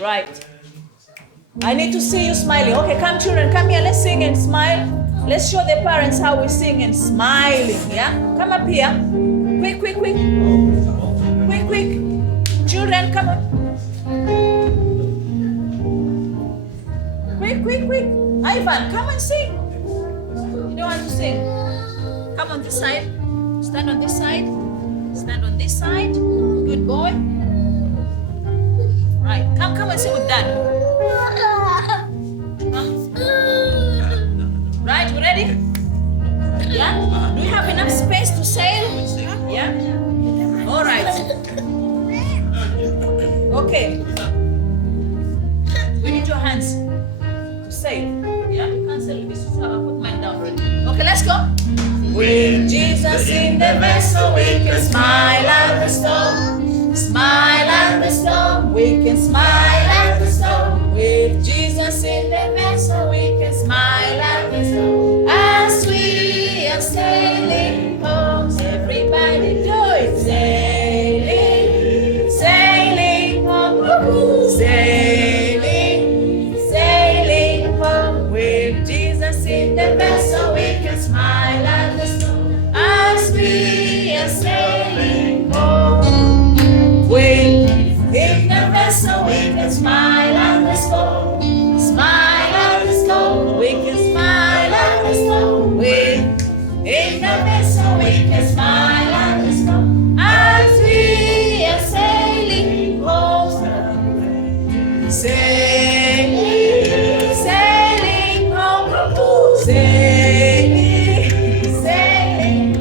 Right. I need to see you smiling. Okay, come children, come here. Let's sing and smile. Let's show the parents how we sing and smiling. Yeah? Come up here. Quick, quick, quick. Quick, quick. Children, come on. Quick, quick, quick. Ivan, come and sing. You don't want to sing? Come on this side. Stand on this side. Stand on this side. Good boy. Right. Come and sing with dad. Right, we ready? Yeah? Do we have enough space to sail? Yeah? All right. Okay. We need your hands to sail. Yeah? You can't sail this, so I'll put mine down already. Okay, let's go. With Jesus in the vessel, we can smile at the storm. Smile at the storm, we can smile at the storm. With Jesus in the vessel, we can smile at the storm. As we are sailing home, everybody do it. Sailing, sailing home, sailing, sailing home. With Jesus in the vessel, we can smile at the storm. As we are sailing home. In the vessel, we can smile at the storm. Smile at the storm, we can smile at the storm. In the vessel, we can smile at the storm. As we are sailing home. Sailing, sailing home. Sailing, sailing.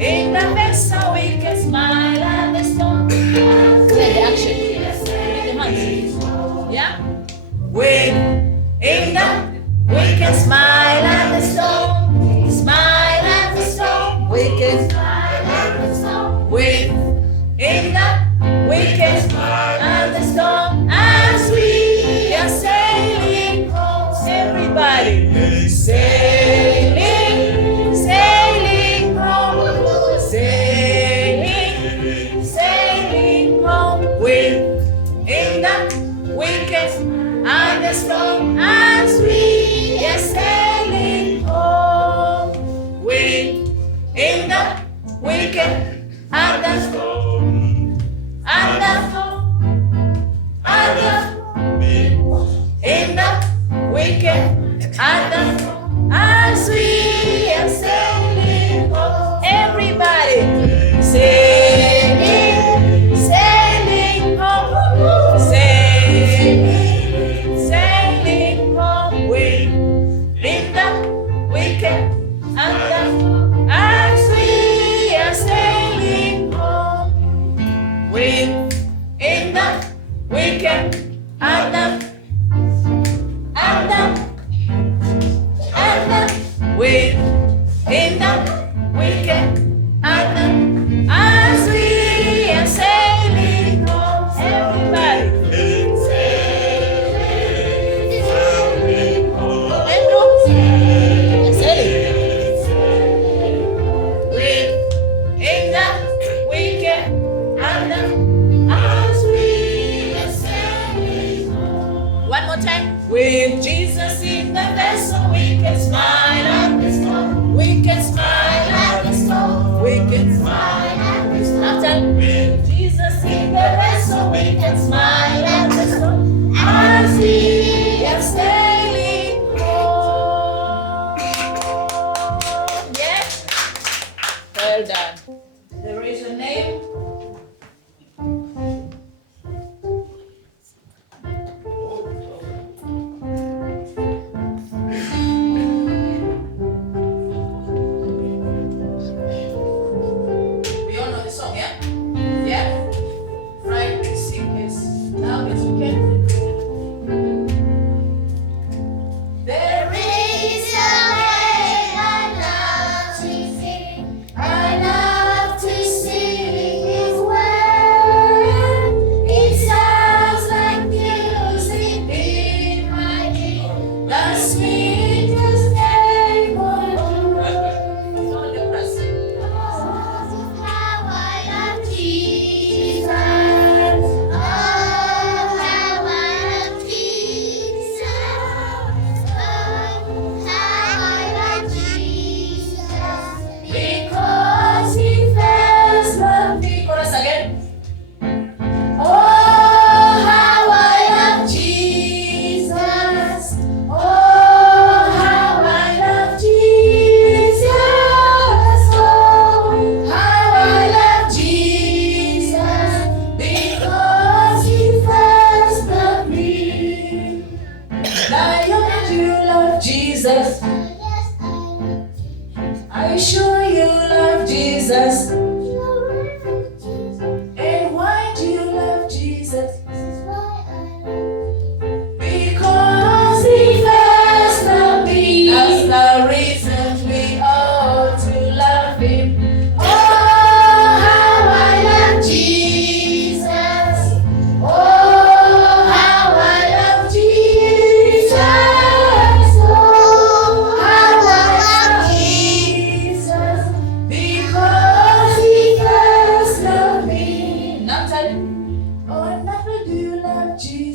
In the vessel, we can smile at the storm. Say the action. With the hands. Yeah? We can smile at the storm. Smile at the storm. We can smile at the storm. We can smile at the storm. As we are sailing home. Everybody. Sailing, sailing home. Sailing, sailing home. In the weekend and the storm. As we are sailing home. In the weekend and the storm. And the storm. And the in the weekend and the as we are sailing home. Everybody sailing, sailing home. Sailing, sailing home. In the weekend and the as we are sailing home. In the weekend and the in the weekend and as we are sailing home. Everybody sailing home. Sailing in the weekend and as we are sailing home. One more time. With Jesus in the vessel, we can smile at the storm. We can smile at the storm. We can smile at the storm. After with Jesus in the vessel, we can smile at the storm. As we are sailing home. Yes? Well done. There is a name.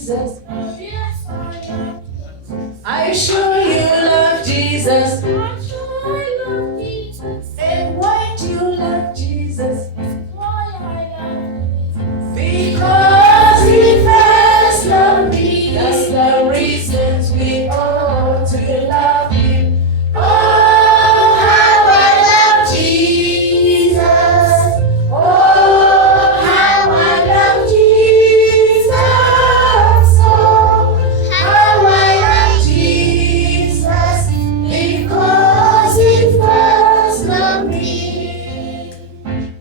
Jesus? Are you sure you love Jesus? And why do you love Jesus? Because he first loved me. That's the reasons we ought to love him. Oh, how I love Jesus. Oh, how I love Jesus. Oh, how I love Jesus. Because he first loved me.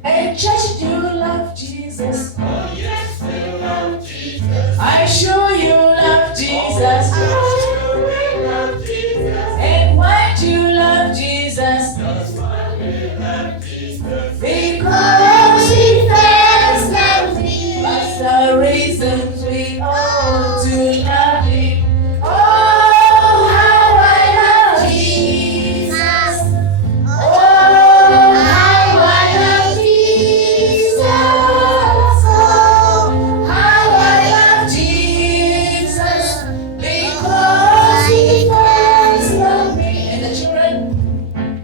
And church, do you love Jesus? Oh, yes, we love Jesus. I'm sure you love Jesus. Oh, we love Jesus. And why do you love Jesus? That's why we love Jesus. Because he first loved me. That's the reasons we ought to love him. Oh, how I love Jesus. Oh, how I love Jesus. Oh, how I love Jesus. Because he first loved me.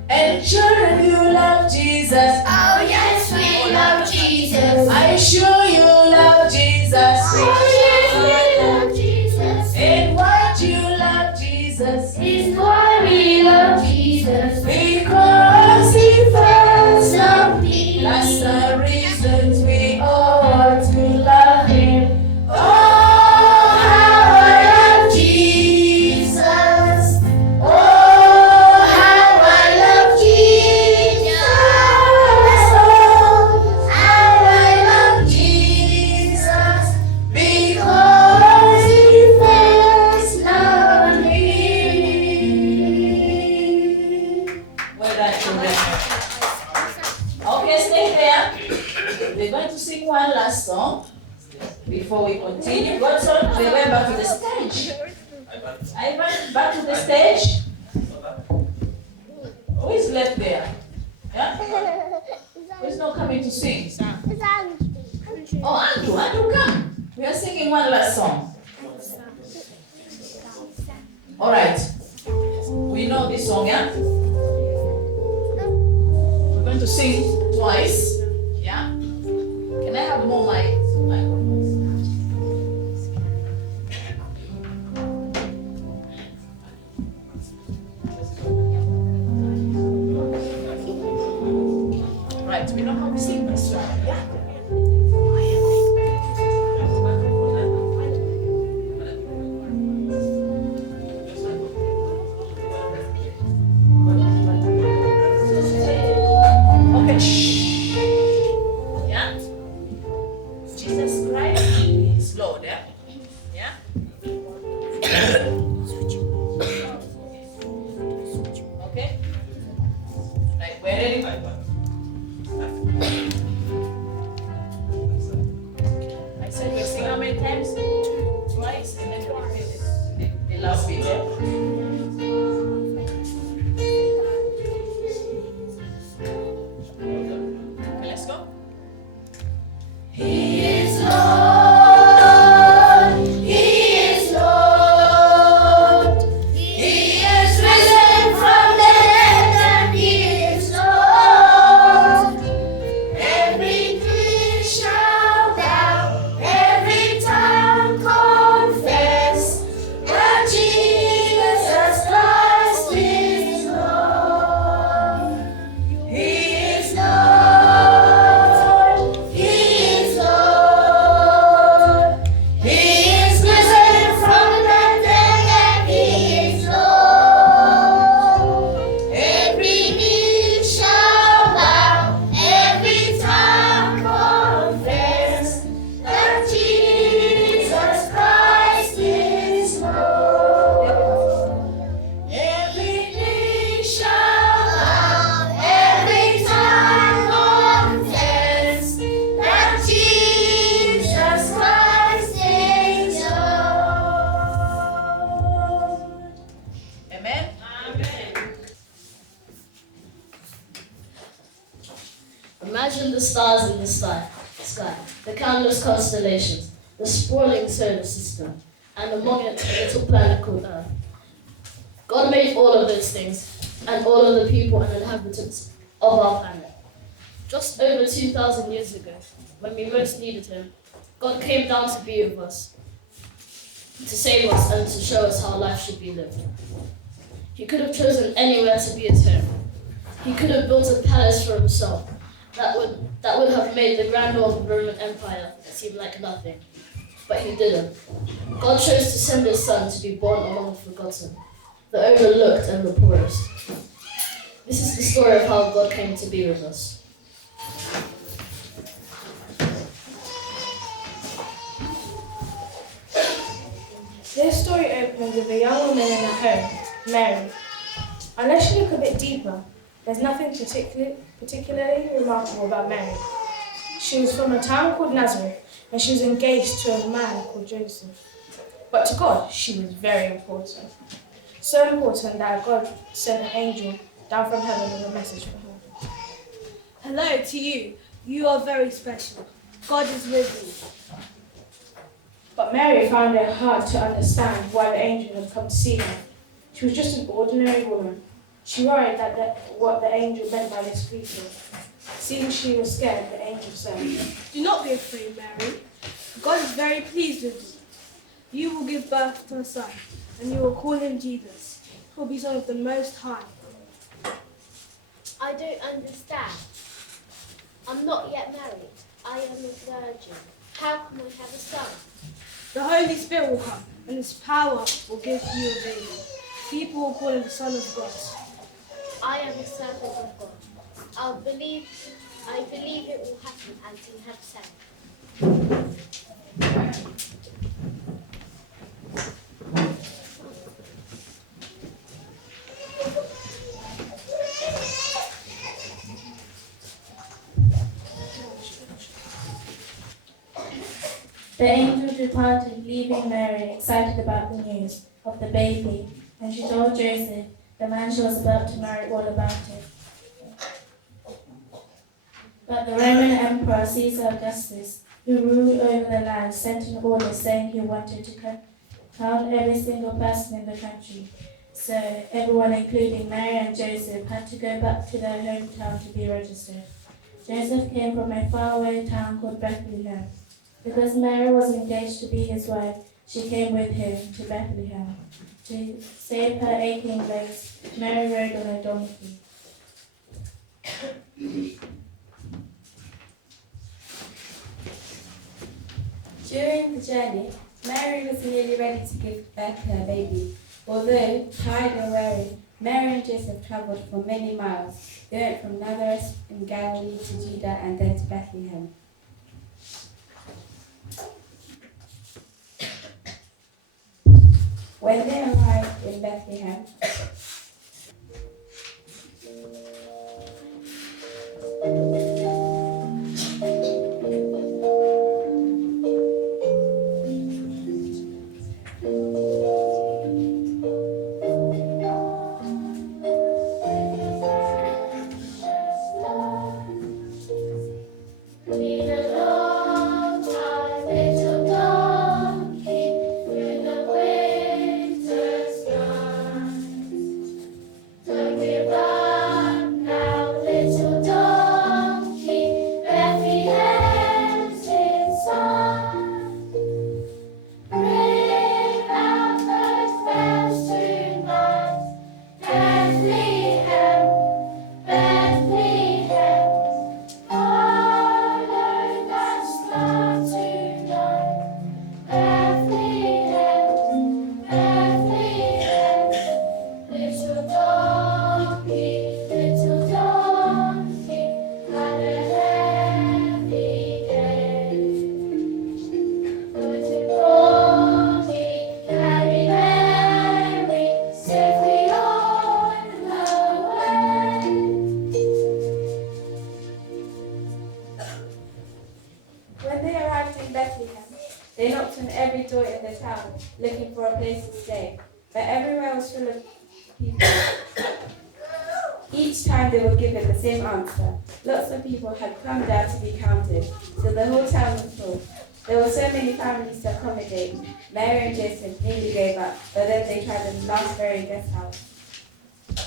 And children, you love Jesus. Oh yes, we love Jesus. Are you sure you love Jesus? Oh yes, we love Jesus. And why do you love Jesus? Is why we love Jesus. Because he first loved me. me. That's the reasons we ought to love him. Oh, how I love Jesus. Oh, how I love Jesus. Oh, how I love Jesus. Because he first loved me. Well done, children. Okay, stay there. We're going to sing one last song before we continue. Godson, we went back to the stage. I went back to the stage. Who is left there? Yeah? Who's not coming to sing? Oh, Andrew, come. We are singing one last song. All right. We know this song, yeah? We're going to sing twice. Yeah? Can I have more microphones? Right, we know how we sing this one. Yeah? Okay, shh. Yeah? Jesus Christ is Lord, yeah? Yeah? Okay? Right, we're ready? I said we sing how many times? Twice, and then we repeat it. The last bit, yeah? Okay, let's go. He is Lord. He is Lord. He is risen from the dead, and he is Lord. Every knee shall bow, every tongue confess that Jesus Christ is Lord. He is Lord. He is Lord. He is risen from the dead, and he is Lord. Every knee shall bow, every tongue confess that Jesus Christ is Lord. Every knee shall bow, every tongue confess that Jesus Christ is Lord. Amen? Imagine the stars in the sky, the countless constellations, the sprawling solar system. and among it a little planet called Earth. God made all of those things, and all of the people and inhabitants of our planet. Just over 2,000 years ago, when we most needed him, God came down to be with us, to save us and to show us how life should be lived. He could have chosen anywhere to be his home. He could have built a palace for himself that would have made the grandeur of the Roman Empire seem like nothing. But he didn't. God chose to send his son to be born among the forgotten, the overlooked and the poorest. This is the story of how God came to be with us. This story opens with a young woman in her home, Mary. Unless you look a bit deeper, there's nothing particularly remarkable about Mary. She was from a town called Nazareth, and she was engaged to a man called Joseph. But to God, she was very important. So important that God sent an angel down from heaven with a message for her. Hello to you. You are very special. God is with you. But Mary found it hard to understand why the angel had come to see her. She was just an ordinary woman. She worried what the angel meant by this greeting. Seeing she was scared, the angel said, Do not be afraid, Mary. God is very pleased with you. You will give birth to a son, and you will call him Jesus. He will be son of the Most High. I don't understand. I'm not yet married. I am a virgin. How can I have a son? The Holy Spirit will come, and his power will give you a baby. People will call him the Son of God. I am a servant of God. I believe it will happen as you have said. The angel departed, leaving Mary excited about the news of the baby, and she told Joseph, the man she was about to marry, all about it. But the Roman Emperor Caesar Augustus, who ruled over the land, sent an order saying he wanted to count every single person in the country. So everyone, including Mary and Joseph, had to go back to their hometown to be registered. Joseph came from a faraway town called Bethlehem. Because Mary was engaged to be his wife, she came with him to Bethlehem. To save her aching legs, Mary rode on a donkey. During the journey, Mary was nearly ready to give birth to her baby. Although tired and weary, Mary and Joseph travelled for many miles. They went from Nazareth in Galilee to Judah and then to Bethlehem. When they arrived in Bethlehem, they knocked on every door in the town, looking for a place to stay, but everywhere was full of people. Each time they were given the same answer. Lots of people had come down to be counted, so the whole town was full. There were so many families to accommodate. Mary and Joseph nearly gave up, but then they tried the last very guest house.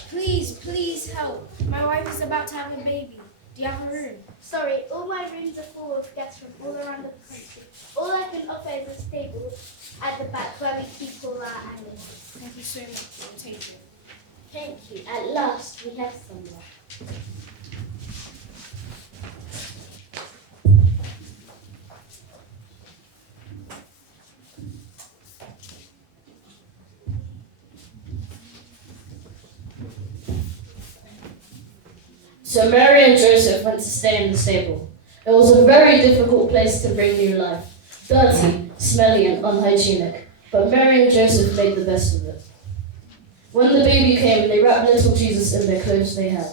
Please help. My wife is about to have a baby. Do you have a room? Sorry, all my rooms are full of guests from all around the country. All I can offer is a stable at the back where we keep all our animals. Thank you so much. I'll take it. Thank you. At last, we have someone. So Mary and Joseph went to stay in the stable. It was a very difficult place to bring new life. Dirty, smelly and unhygienic. But Mary and Joseph made the best of it. When the baby came, they wrapped little Jesus in the clothes they had.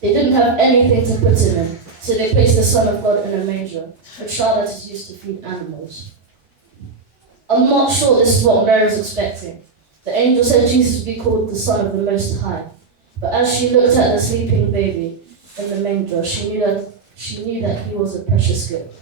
They didn't have anything to put him in, so they placed the Son of God in a manger, a child that is used to feed animals. I'm not sure this is what Mary was expecting. The angel said Jesus would be called the Son of the Most High. But as she looked at the sleeping baby in the manger, she knew that he was a precious gift.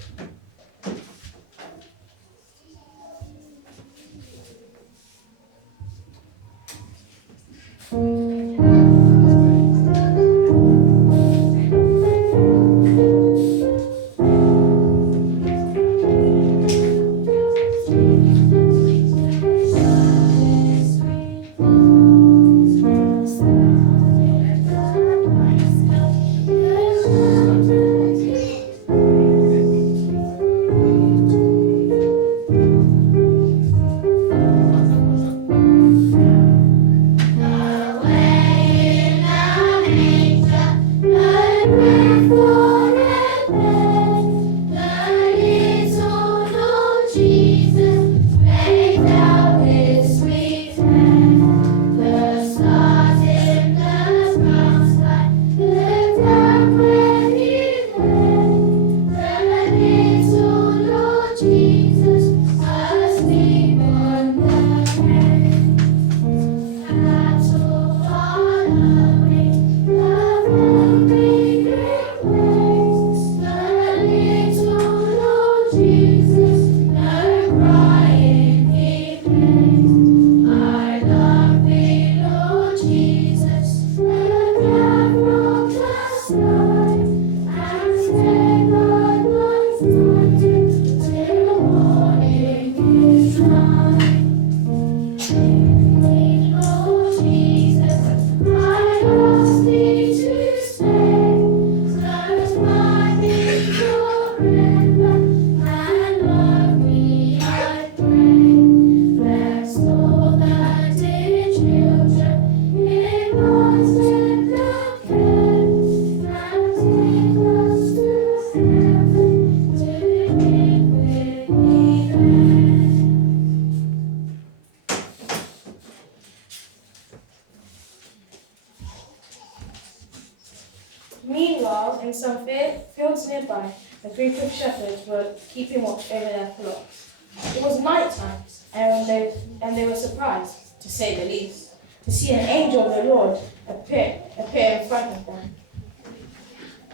Meanwhile, in some fields nearby, a group of shepherds were keeping watch over their flocks. It was night time, and they were surprised, to say the least, to see an angel of the Lord appear in front of them.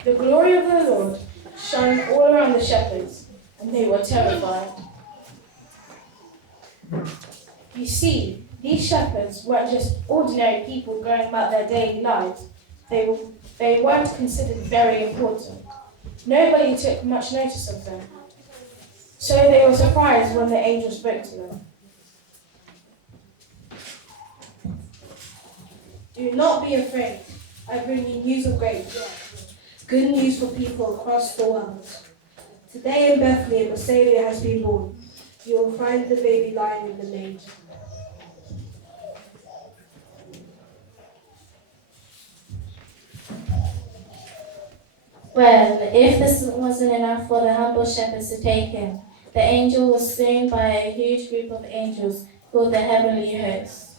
The glory of the Lord shone all around the shepherds, and they were terrified. You see, these shepherds weren't just ordinary people going about their daily lives. They weren't considered very important. Nobody took much notice of them. So they were surprised when the angel spoke to them. Do not be afraid. I bring you news of great joy. Good news for people across the world. Today in Bethlehem, a Savior has been born. You will find the baby lying in the manger. Well, if this wasn't enough for the humble shepherds to take him, the angel was soon by a huge group of angels called the heavenly hosts.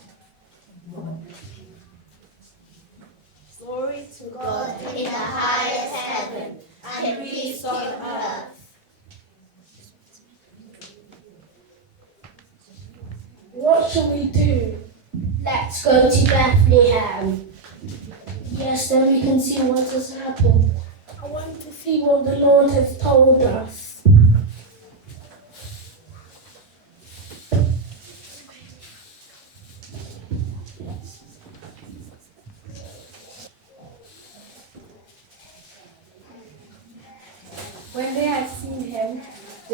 Glory to God in the highest heaven, and peace on earth. What shall we do? Let's go to Bethlehem. Yes, then we can see what has happened. I want to see what the Lord has told us.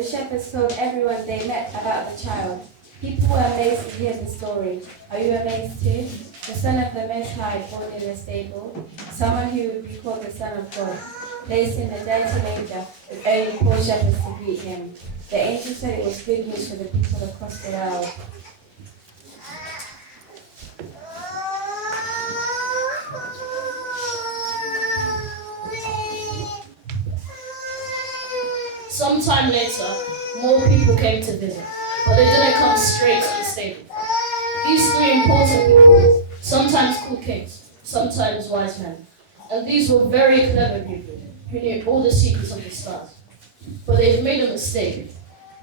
The shepherds told everyone they met about the child. People were amazed to hear the story. Are you amazed too? The Son of the Most High, born in a stable, someone who would be called the Son of God, placed in a dirty manger with only poor shepherds to greet him. The angel said it was good news for the people across the world. Sometime later, more people came to visit, but they didn't come straight to the stable. These three important people, sometimes called kings, sometimes wise men, and these were very clever people who knew all the secrets of the stars. But they've made a mistake.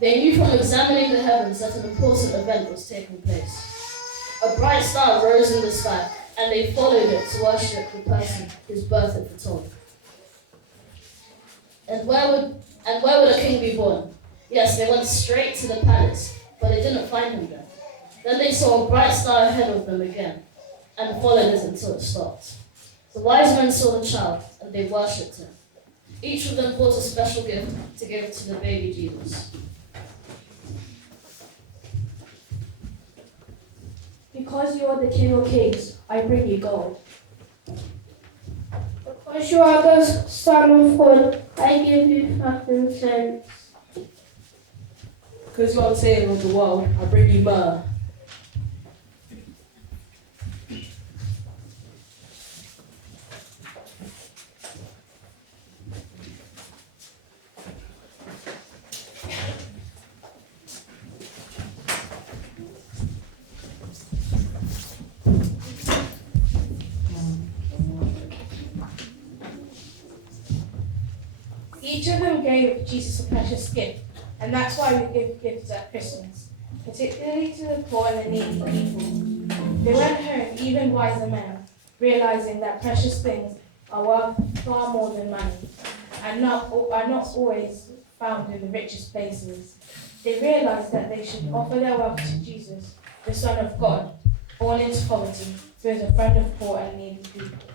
They knew from examining the heavens that an important event was taking place. A bright star rose in the sky, and they followed it to worship the person whose birth it foretold. And where would a king be born? Yes, they went straight to the palace, but they didn't find him there. Then they saw a bright star ahead of them again, and followed it until it stopped. The wise men saw the child, and they worshipped him. Each of them brought a special gift to give to the baby Jesus. Because you are the King of Kings, I bring you gold. Because you are the Son of God, I give you frankincense. Because you are the Savior of the world, I bring you myrrh. Each of them gave Jesus a precious gift, and that's why we give gifts at Christmas, particularly to the poor and the needy people. They went home even wiser men, realizing that precious things are worth far more than money, and are not always found in the richest places. They realized that they should offer their wealth to Jesus, the Son of God, born into poverty, who is a friend of poor and needy people.